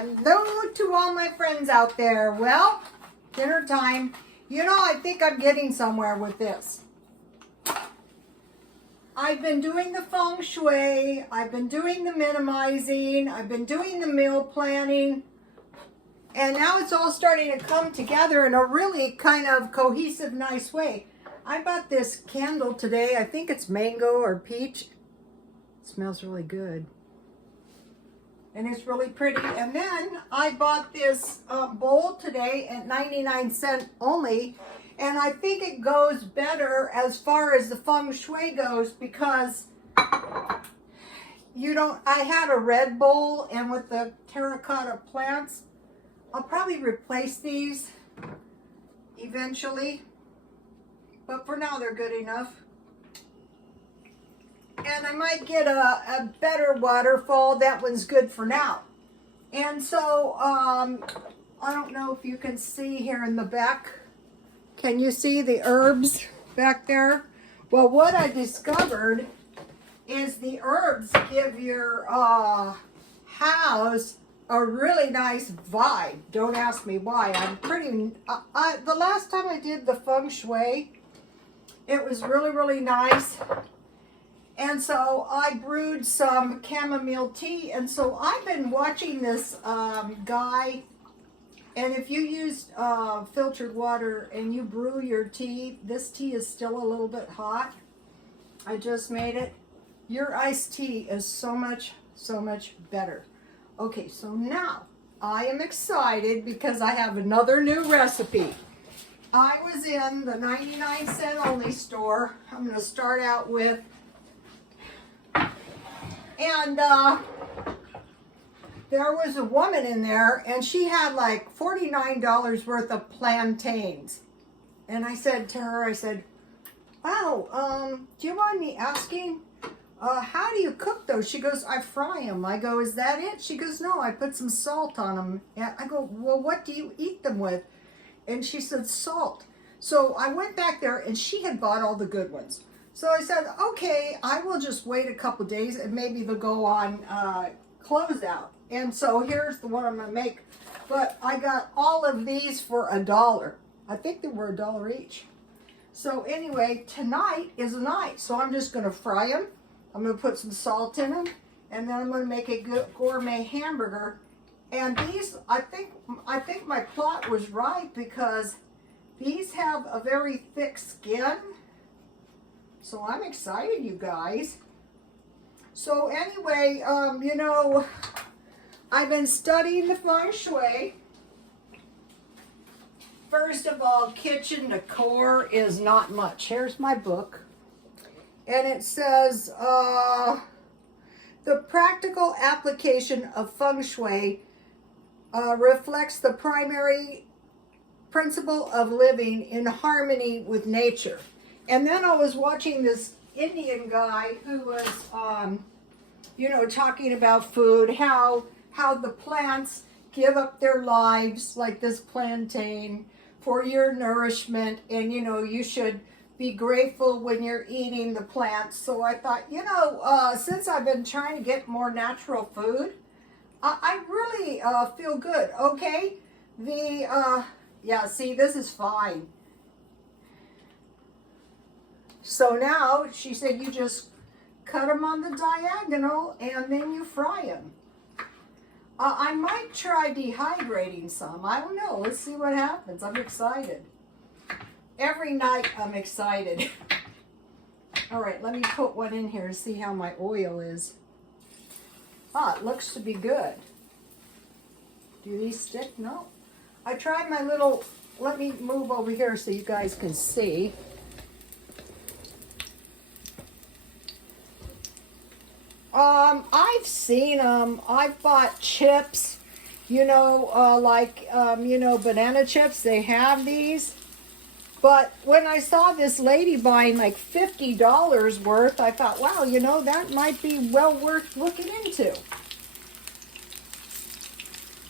Hello to all my friends out there. Well, dinner time. You know, I think I'm getting somewhere with this. I've been doing the feng shui. I've been doing the minimizing. I've been doing the meal planning. And now it's all starting to come together in a really kind of cohesive, nice way. I bought this candle today. I think it's mango or peach. It smells really good. And it's really pretty. And then I bought this bowl today at 99 cents only. And I think it goes better as far as the feng shui goes because you don't, I had a red bowl and with the terracotta plants, I'll probably replace these eventually. But for now, they're good enough. And I might get a better waterfall. That one's good for now. And so, I don't know if you can see here in the back. Can you see the herbs back there? Well, what I discovered is the herbs give your house a really nice vibe. Don't ask me why. I'm pretty... the last time I did the feng shui, it was really, really nice. And so I brewed some chamomile tea. And so I've been watching this guy. And if you use filtered water and you brew your tea, this tea is still a little bit hot. I just made it. Your iced tea is so much better. Okay, so now I am excited because I have another new recipe. I was in the 99 cent only store. I'm going to start out with, and there was a woman in there and she had like $49 worth of plantains. And I said to her, I said, wow, do you mind me asking, how do you cook those? She goes, I fry them. I go, is that it? She goes, no, I put some salt on them. And I go, well, what do you eat them with? And she said, salt. So I went back there and she had bought all the good ones. So I said, okay, I will just wait a couple days and maybe they'll go on closeout. And so here's the one I'm going to make. But I got all of these for $1. I think they were $1 each. So anyway, tonight is the night. So I'm just going to fry them. I'm going to put some salt in them. And then I'm going to make a good gourmet hamburger. And these, I think my plot was right because these have a very thick skin. So I'm excited, you guys. So anyway, you know, I've been studying the feng shui. First of all, kitchen decor is not much. Here's my book. And it says, the practical application of feng shui reflects the primary principle of living in harmony with nature. And then I was watching this Indian guy who was, you know, talking about food, how the plants give up their lives, like this plantain, for your nourishment. And, you know, you should be grateful when you're eating the plants. So I thought, you know, since I've been trying to get more natural food, I really feel good. Okay, yeah, see, this is fine. So now, she said, you just cut them on the diagonal and then you fry them. I might try dehydrating some. I don't know. Let's see what happens. I'm excited. Every night I'm excited. All right, let me put one in here and see how my oil is. Ah, it looks to be good. Do these stick? No. I tried my little, let me move over here so you guys can see. I've seen them. I've bought chips, you know, like, you know, banana chips. They have these. But when I saw this lady buying like $50 worth, I thought, wow, you know, that might be well worth looking into.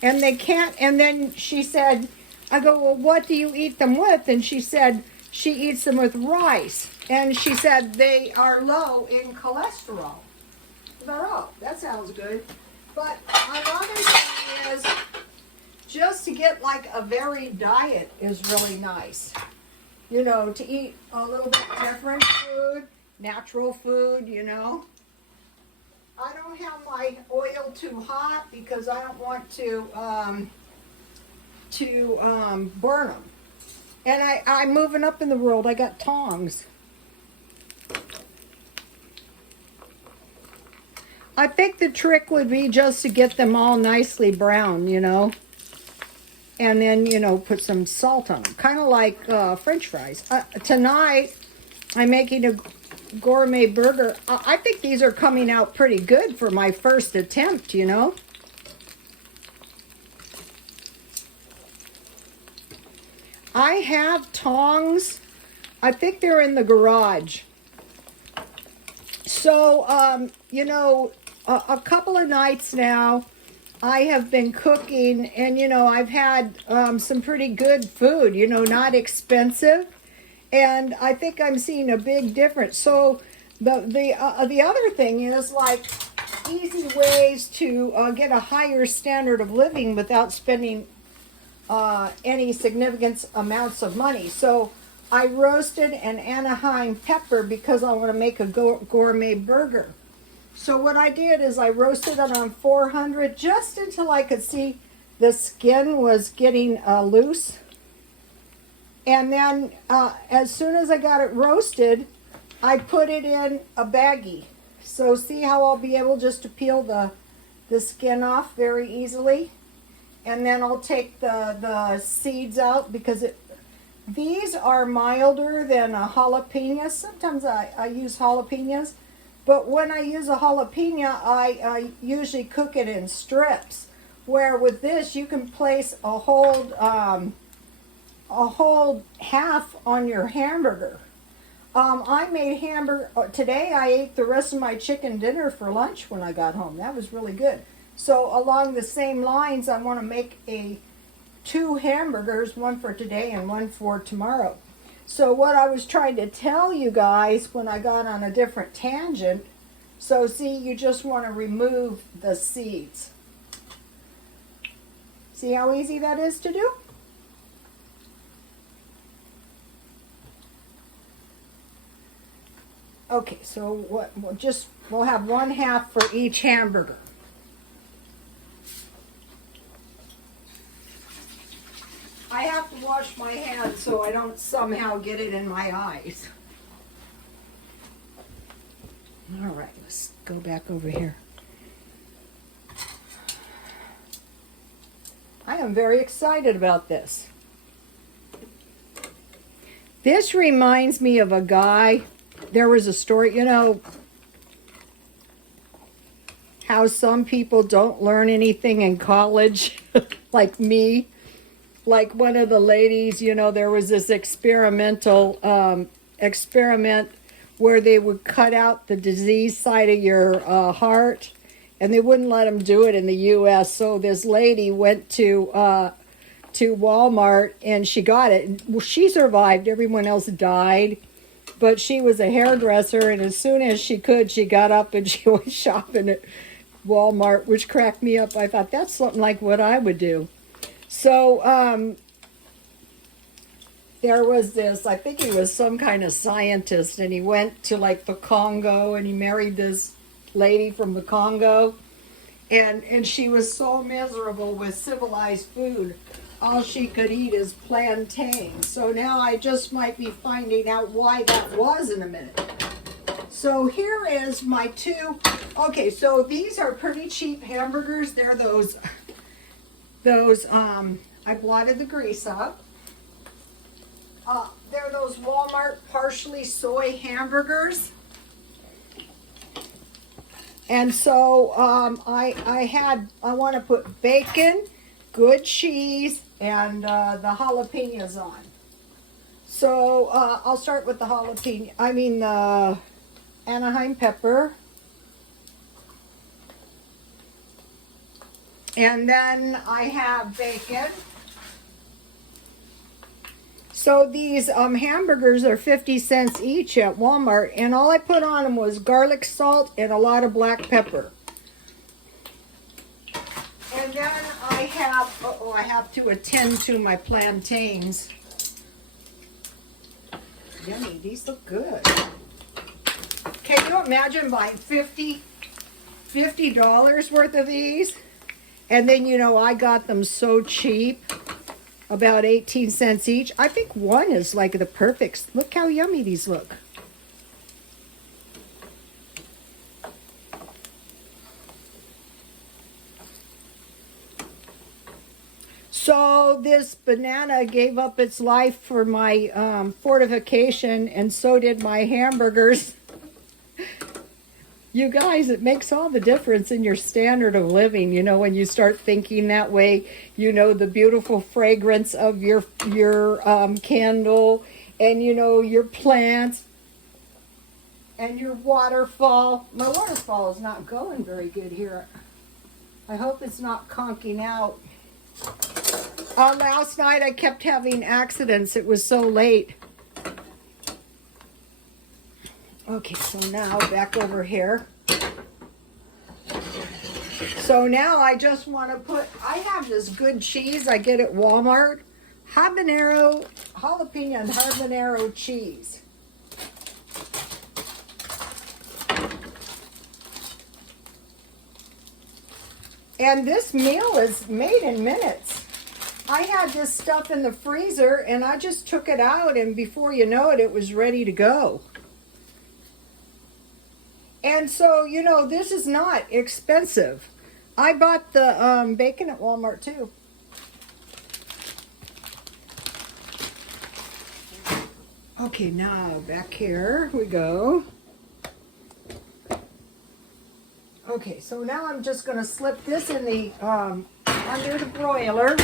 And they can't, and then she said, I go, well, what do you eat them with? And she said, she eats them with rice. And she said they are low in cholesterol. I thought, oh, that sounds good. But another thing is, get like a varied diet is really nice. You know, to eat a little bit different food, natural food, you know. I don't have my oil too hot because I don't want to burn them. And I'm moving up in the world. I got tongs. I think the trick would be just to get them all nicely brown, you know. And then, you know, put some salt on them. Kind of like French fries. Tonight, I'm making a gourmet burger. I think these are coming out pretty good for my first attempt, you know. I have tongs. I think they're in the garage. So, you know, a couple of nights now, I have been cooking, and, you know, I've had some pretty good food, you know, not expensive. And I think I'm seeing a big difference. So the other thing is like easy ways to get a higher standard of living without spending any significant amounts of money. So I roasted an Anaheim pepper because I want to make a gourmet burger. So what I did is I roasted it on 400 just until I could see the skin was getting loose. And then as soon as I got it roasted, I put it in a baggie. So see how I'll be able just to peel the skin off very easily. And then I'll take the seeds out because these are milder than jalapenos. Sometimes I use jalapenos. But when I use a jalapeno, I usually cook it in strips. Where with this, you can place a whole half on your hamburger. I made hamburger today. I ate the rest of my chicken dinner for lunch when I got home. That was really good. So along the same lines, I want to make two hamburgers, one for today and one for tomorrow. So what I was trying to tell you guys when I got on a different tangent, so see, you just want to remove the seeds. See how easy that is to do? Okay, so we'll have one half for each hamburger. I have to wash my hands so I don't somehow get it in my eyes. All right, let's go back over here. I am very excited about this. This reminds me of a guy. There was a story, you know, how some people don't learn anything in college, like me. Like one of the ladies, you know, there was this experimental experiment where they would cut out the disease side of your heart, and they wouldn't let them do it in the U.S. So this lady went to Walmart, and she got it. Well, she survived. Everyone else died. But she was a hairdresser, and as soon as she could, she got up and she was shopping at Walmart, which cracked me up. I thought, that's something like what I would do. So there was this, I think he was some kind of scientist, and he went to like the Congo, and he married this lady from the Congo, and she was so miserable with civilized food. All she could eat is plantains. So now I just might be finding out why that was in a minute. So here is my two. Okay, so these are pretty cheap hamburgers. They're those I blotted the grease up. They're those Walmart partially soy hamburgers. And so I want to put bacon, good cheese, and the jalapenos on. So I'll start with the the Anaheim pepper. And then I have bacon. So these hamburgers are 50 cents each at Walmart, and all I put on them was garlic salt and a lot of black pepper. And then I I have to attend to my plantains. Yummy, these look good. Can you imagine buying $50 worth of these? And then, you know, I got them so cheap, about 18 cents each. I think one is like the perfect. Look how yummy these look. So this banana gave up its life for my fortification, and so did my hamburgers. You guys, it makes all the difference in your standard of living, you know, when you start thinking that way. You know, the beautiful fragrance of your candle, and, you know, your plants, and your waterfall. My waterfall is not going very good here. I hope it's not conking out. Last night I kept having accidents. It was so late. Okay, so now back over here. So now I just want to put, I have this good cheese I get at Walmart. Jalapeno and habanero cheese. And this meal is made in minutes. I had this stuff in the freezer and I just took it out, and before you know it, it was ready to go. And so, you know, this is not expensive. I bought the bacon at Walmart too. Okay, now back here we go. Okay, so now I'm just going to slip this in the under the broiler.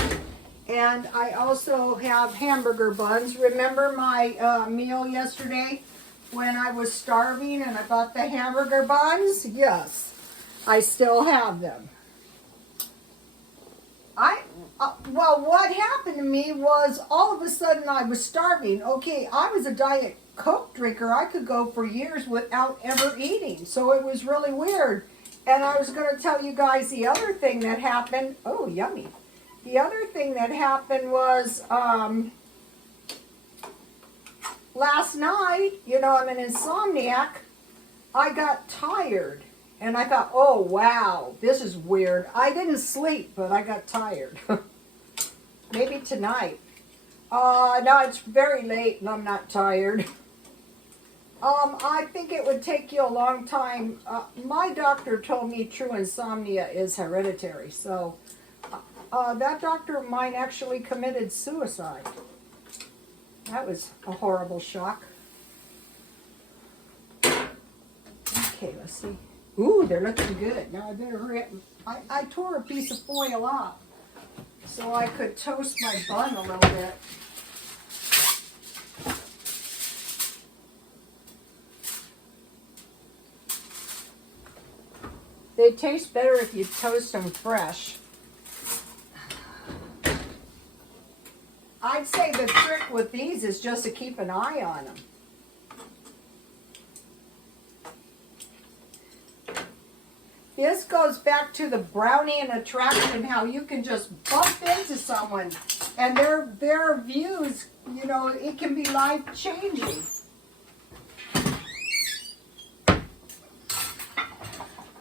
And I also have hamburger buns. Remember my meal yesterday when I was starving and I bought the hamburger buns? Yes, I still have them. Well, what happened to me was all of a sudden I was starving. Okay, I was a Diet Coke drinker. I could go for years without ever eating. So it was really weird. And I was going to tell you guys the other thing that happened. Oh, yummy. The other thing that happened was last night, you know, I'm an insomniac. I got tired. And I thought, oh, wow, this is weird. I didn't sleep, but I got tired. Maybe tonight. No, it's very late and I'm not tired. I think it would take you a long time. My doctor told me true insomnia is hereditary. So that doctor of mine actually committed suicide. That was a horrible shock. Okay, let's see. Ooh, they're looking good. Now I better hurry up. I tore a piece of foil off so I could toast my bun a little bit. They taste better if you toast them fresh. I'd say the trick with these is just to keep an eye on them. This goes back to the Brownian attraction, how you can just bump into someone and their views, you know, it can be life-changing.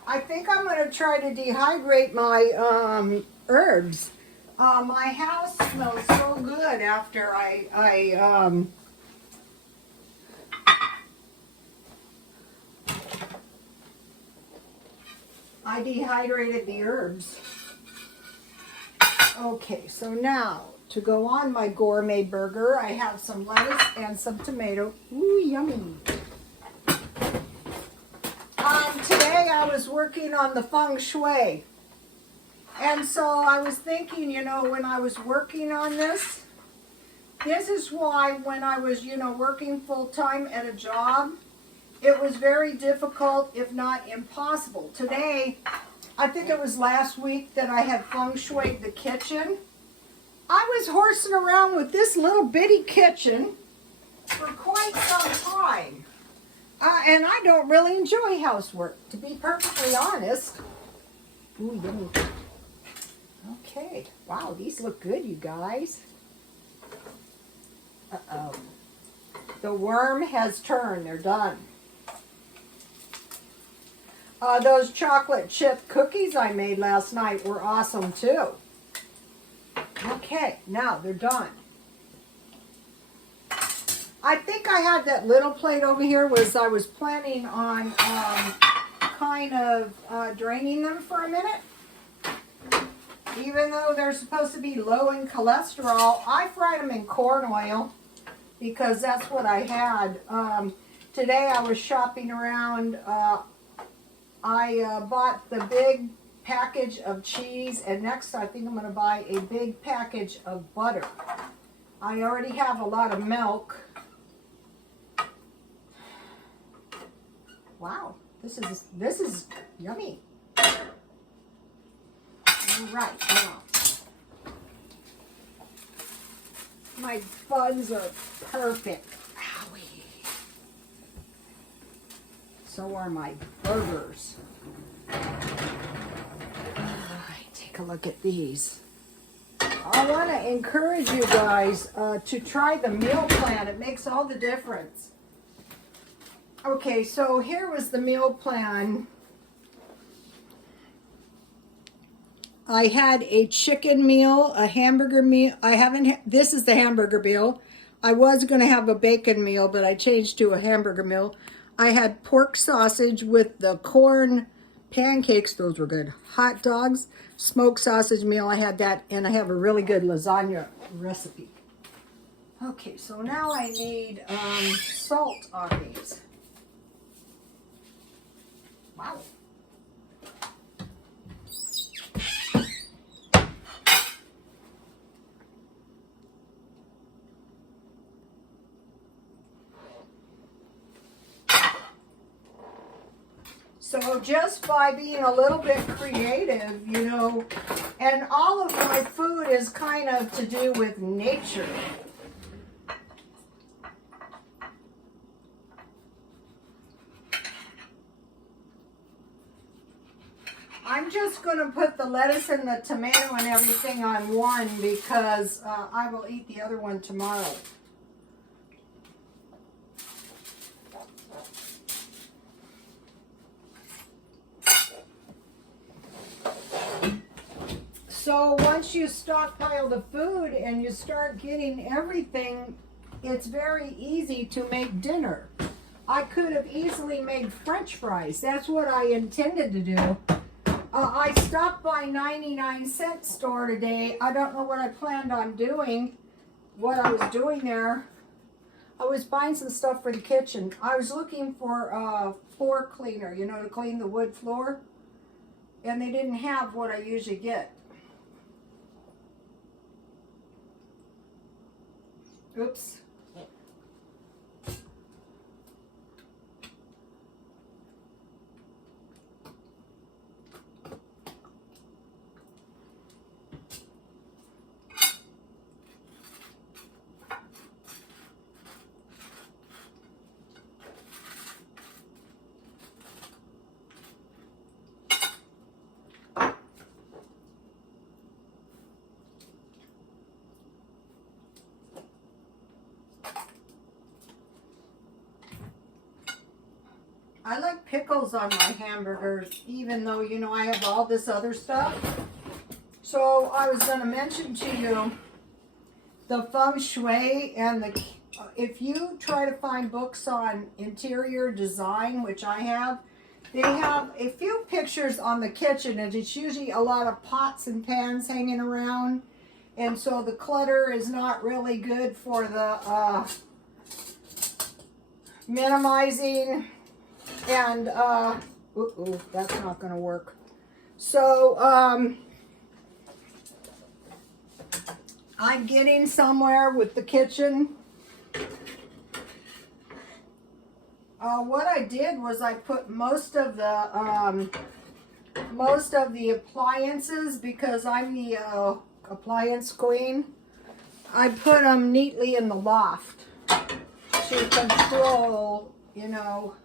I think I'm going to try to dehydrate my herbs. My house smells so good after I dehydrated the herbs. Okay, so now to go on my gourmet burger, I have some lettuce and some tomato. Ooh, yummy. Today I was working on the feng shui. And so I was thinking, you know, when I was working on this is why when I was, you know, working full-time at a job, it was very difficult, if not impossible. Today, I think it was last week that I had feng shuied the kitchen. I was horsing around with this little bitty kitchen for quite some time. And I don't really enjoy housework, to be perfectly honest. Ooh, yummy. Okay, wow, these look good, you guys. Uh-oh. The worm has turned, they're done. Those chocolate chip cookies I made last night were awesome too. Okay, now they're done. I think I had that little plate over here I was planning on kind of draining them for a minute. Even though they're supposed to be low in cholesterol, I fried them in corn oil because that's what I had. Today I was shopping around. I bought the big package of cheese, and next I think I'm going to buy a big package of butter. I already have a lot of milk. Wow, this is yummy. All right, now my buns are perfect. Owie. So are my burgers. All right, take a look at these. I want to encourage you guys to try the meal plan. It makes all the difference. Okay, so here was the meal plan. I had a chicken meal, a hamburger meal. This is the hamburger meal. I was going to have a bacon meal, but I changed to a hamburger meal. I had pork sausage with the corn pancakes. Those were good. Hot dogs, smoked sausage meal. I had that, and I have a really good lasagna recipe. Okay, so now I need salt on these. Wow. So just by being a little bit creative, you know, and all of my food is kind of to do with nature. I'm just going to put the lettuce and the tomato and everything on one because I will eat the other one tomorrow. So once you stockpile the food and you start getting everything, it's very easy to make dinner. I could have easily made French fries. That's what I intended to do. I stopped by 99-cent store today. I don't know what I planned on doing, what I was doing there. I was buying some stuff for the kitchen. I was looking for a floor cleaner, you know, to clean the wood floor. And they didn't have what I usually get. Oops. I like pickles on my hamburgers, even though, you know, I have all this other stuff. So I was going to mention to you the feng shui and if you try to find books on interior design, which I have, they have a few pictures on the kitchen, and it's usually a lot of pots and pans hanging around. And so the clutter is not really good for the minimizing. And, that's not going to work. So, I'm getting somewhere with the kitchen. What I did was I put most of the appliances, because I'm the appliance queen, I put them neatly in the loft to control, you know.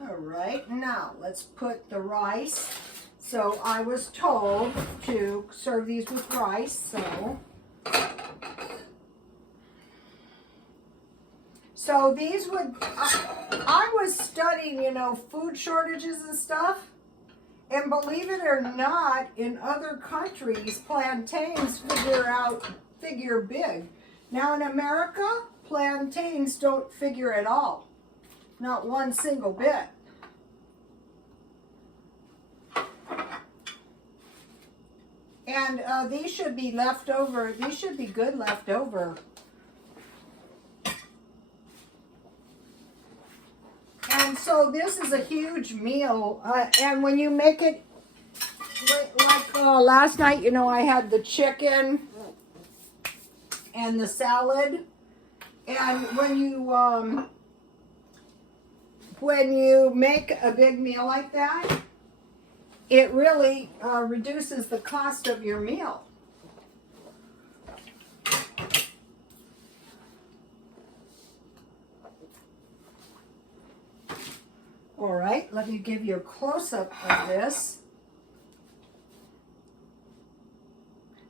All right, now let's put the rice. So I was told to serve these with rice, so these would, I was studying, you know, food shortages and stuff. And believe it or not, in other countries, plantains figure big. Now in America, plantains don't figure at all. Not one single bit. And these should be leftover. These should be good leftover. And so this is a huge meal. And when you make it, like last night, you know, I had the chicken and the salad. And when you make a big meal like that, it really reduces the cost of your meal. All right, let me give you a close-up of this.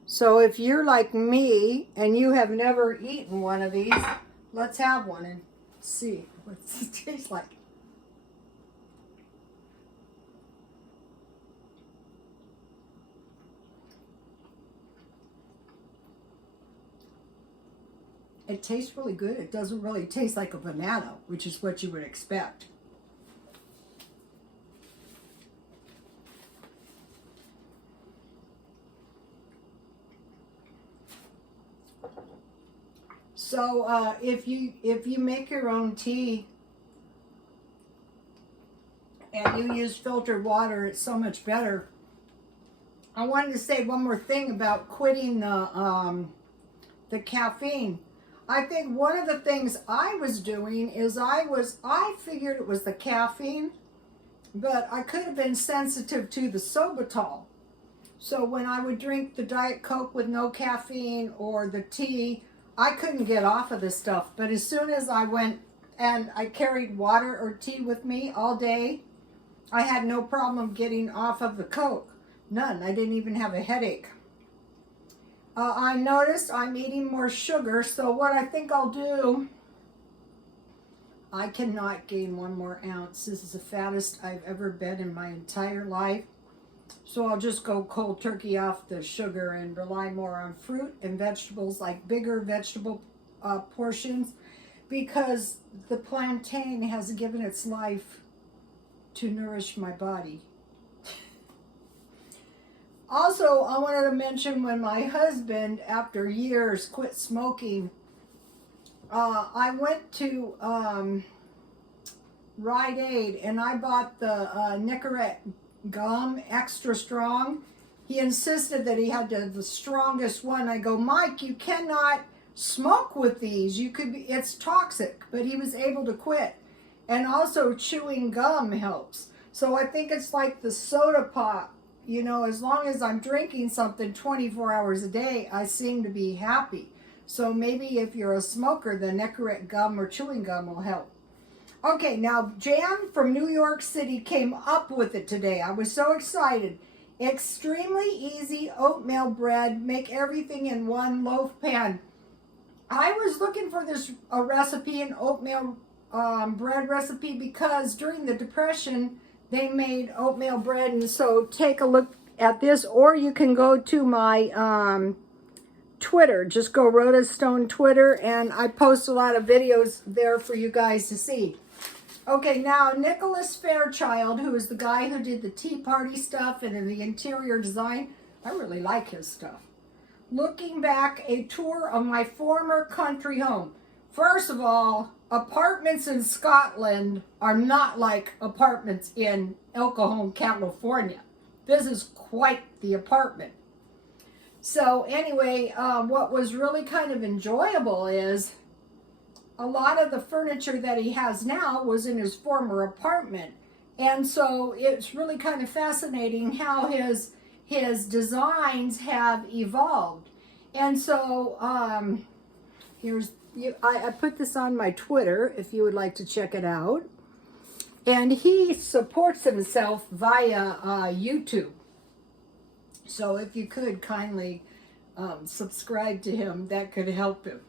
So if you're like me and you have never eaten one of these, let's have one and see what it tastes like. It tastes really good. It doesn't really taste like a banana, which is what you would expect. So if you make your own tea and you use filtered water, it's so much better. I wanted to say one more thing about quitting the caffeine. I think one of the things I was doing is I figured it was the caffeine, but I could have been sensitive to the sorbitol. So when I would drink the Diet Coke with no caffeine or the tea, I couldn't get off of this stuff. But as soon as I went and I carried water or tea with me all day, I had no problem getting off of the Coke. None. I didn't even have a headache. I noticed I'm eating more sugar, so what I think I'll do, I cannot gain 1 more ounce. This is the fattest I've ever been in my entire life. So I'll just go cold turkey off the sugar and rely more on fruit and vegetables, like bigger vegetable portions, because the plantain has given its life to nourish my body. Also, I wanted to mention when my husband, after years, quit smoking, I went to Rite Aid and I bought the Nicorette gum extra strong. He insisted that he had the strongest one. I go, Mike, you cannot smoke with these. It's toxic. But he was able to quit. And also chewing gum helps. So I think it's like the soda pop. You know, as long as I'm drinking something 24 hours a day, I seem to be happy. So maybe if you're a smoker, the Nicorette gum or chewing gum will help. Okay, now Jan from New York City came up with it today. I was so excited. Extremely easy oatmeal bread. Make everything in one loaf pan. I was looking for this recipe, an oatmeal bread recipe, because during the Depression, they made oatmeal bread. And so take a look at this, or you can go to my Twitter. Just go Rhoda Stone Twitter, and I post a lot of videos there for you guys to see. Okay, now Nicholas Fairchild, who is the guy who did the Tea Party stuff and the interior design, I really like his stuff. Looking back, a tour of my former country home. First of all, apartments in Scotland are not like apartments in El Cajon, California. This is quite the apartment. So anyway, what was really kind of enjoyable is a lot of the furniture that he has now was in his former apartment. And so it's really kind of fascinating how his designs have evolved. And so I put this on my Twitter if you would like to check it out. And he supports himself via YouTube. So if you could kindly subscribe to him, that could help him.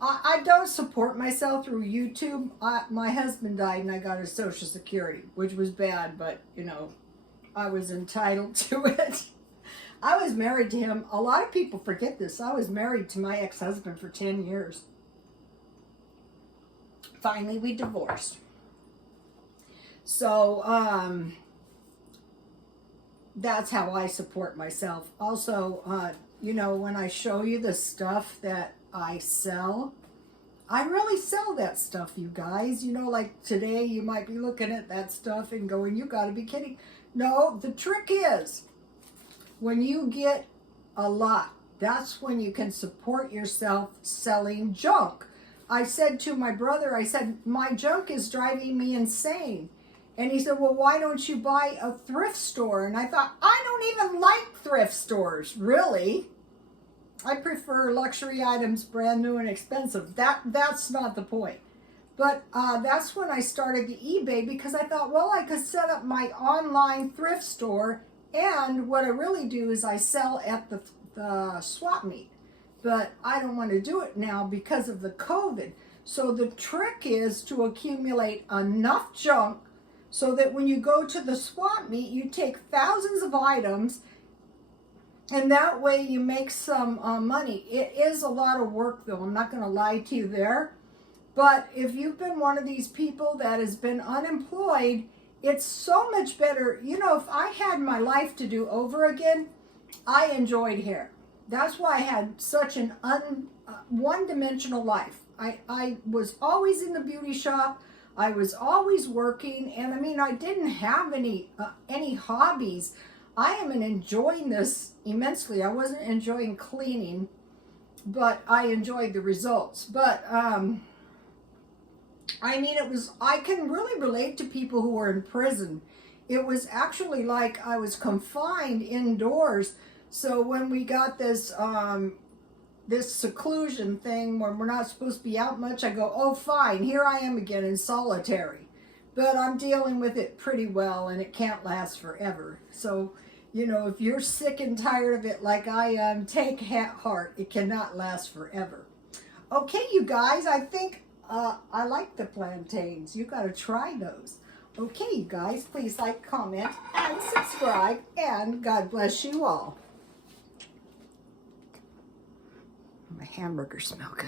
I don't support myself through YouTube. My husband died and I got his Social Security, which was bad, but you know, I was entitled to it. I was married to him. A lot of people forget this. I was married to my ex-husband for 10 years. Finally, we divorced. So, that's how I support myself. Also, you know, when I show you the stuff that I sell, I really sell that stuff, you guys. You know, like today you might be looking at that stuff and going, you gotta be kidding. No, the trick is, when you get a lot, that's when you can support yourself selling junk. I said to my brother, I said, my junk is driving me insane. And he said, well, why don't you buy a thrift store? And I thought, I don't even like thrift stores, really. I prefer luxury items, brand new and expensive. That's not the point. But that's when I started the eBay, because I thought, well, I could set up my online thrift store, and what I really do is I sell at the swap meet. But I don't want to do it now because of the COVID. So the trick is to accumulate enough junk so that when you go to the swap meet, you take thousands of items, and that way you make some money. It is a lot of work, though. I'm not going to lie to you there. But if you've been one of these people that has been unemployed, it's so much better. You know, if I had my life to do over again, I enjoyed hair. That's why I had such an one-dimensional life. I was always in the beauty shop. I was always working, and I mean, I didn't have any hobbies. I am enjoying this immensely. I wasn't enjoying cleaning, but I enjoyed the results. But I mean, I can really relate to people who were in prison. It was actually like I was confined indoors. So when we got this this seclusion thing where we're not supposed to be out much, I go, oh, fine, here I am again in solitary. But I'm dealing with it pretty well, and it can't last forever. So, you know, if you're sick and tired of it like I am, take heart. It cannot last forever. Okay, you guys, I think I like the plantains. You got to try those. Okay, you guys, please like, comment, and subscribe, and God bless you all. My hamburgers smell good.